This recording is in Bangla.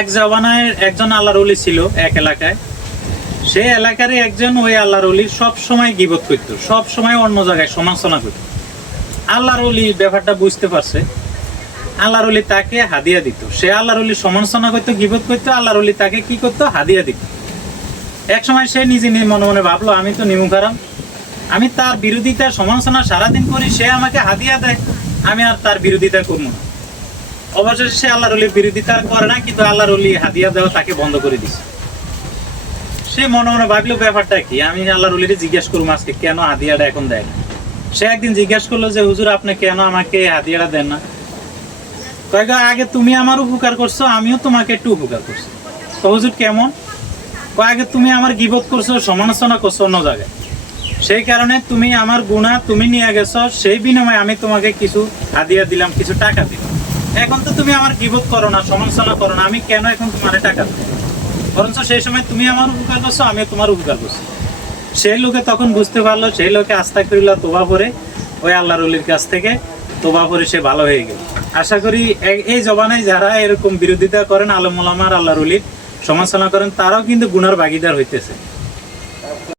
এক জমানায় একজন আল্লাহর ওলি ছিল এক এলাকায়। সেই এলাকারই একজন ওই আল্লাহর ওলি সব সময় গীবত করত, সব সময় অন্য জায়গায় সমালোচনা করত। আল্লাহর ওলি ব্যাপারটা বুঝতে পারছে, আল্লাহর ওলি তাকে হাদিয়া দিত। সে আল্লাহর ওলি সমালোচনা করতো, গীবত করতো, আল্লাহর ওলি তাকে কি করতো, হাদিয়া দিত। এক সময় সে নিজে মনে মনে ভাবলো, আমি তো নিমুখ হারাম, আমি তার বিরোধিতা সমালোচনা সারাদিন করি, সে আমাকে হাদিয়া দেয়, আমি আর তার বিরোধিতা করবো না। অবশেষে সে আল্লাহর ওলির বিরোধিতা করে না, কিন্তু আল্লাহর ওলি হাদিয়া দেওয়া তাকে বন্ধ করে দিছে। সে মনে মনে ভাবলো ব্যাপারটা কি, আমি আল্লাহর ওলিরে জিজ্ঞেস করবো আজকে কেন হাদিয়াটা এখন দেয় না। সে একদিন জিজ্ঞেস করলো যে হুজুর আপনি কেন আমাকে হাদিয়াটা দেন না? কয়েক আগে তুমি আমার উপকার করছো, আমিও তোমাকে একটু উপকার করছি। তো হুজুর কেমন? আগে তুমি আমার গীবত করছো, সমালোচনা করছো অন্য জায়গায়, সেই কারণে তুমি আমার গুনাহ তুমি নিয়ে গেছো, সেই বিনিময়ে আমি তোমাকে কিছু হাদিয়া দিলাম, কিছু টাকা দিলাম। এখন তো তুমি আমার গীবত করো না, সমালোচনা করো না, আমি কেন এখন তোমার টাকা দেব? বরঞ্চ সেই সময় তুমি আমার উপকার করছো, আমিও তোমার উপকার করছি। সেই লোকে তখন বুঝতে পারলো, সেই লোকে আস্তাগফিরুল্লাহ তোবা করে ওই আল্লাহর ওলির কাছ থেকে তোবা করে সে ভালো হয়ে গেল। আশা করি এই জবানায় যারা এরকম বিরোধিতা করেন, আলেম ওলামার আল্লাহর ওলির সমালোচনা করেন, তারাও কিন্তু গুনার ভাগীদার হইতেছে।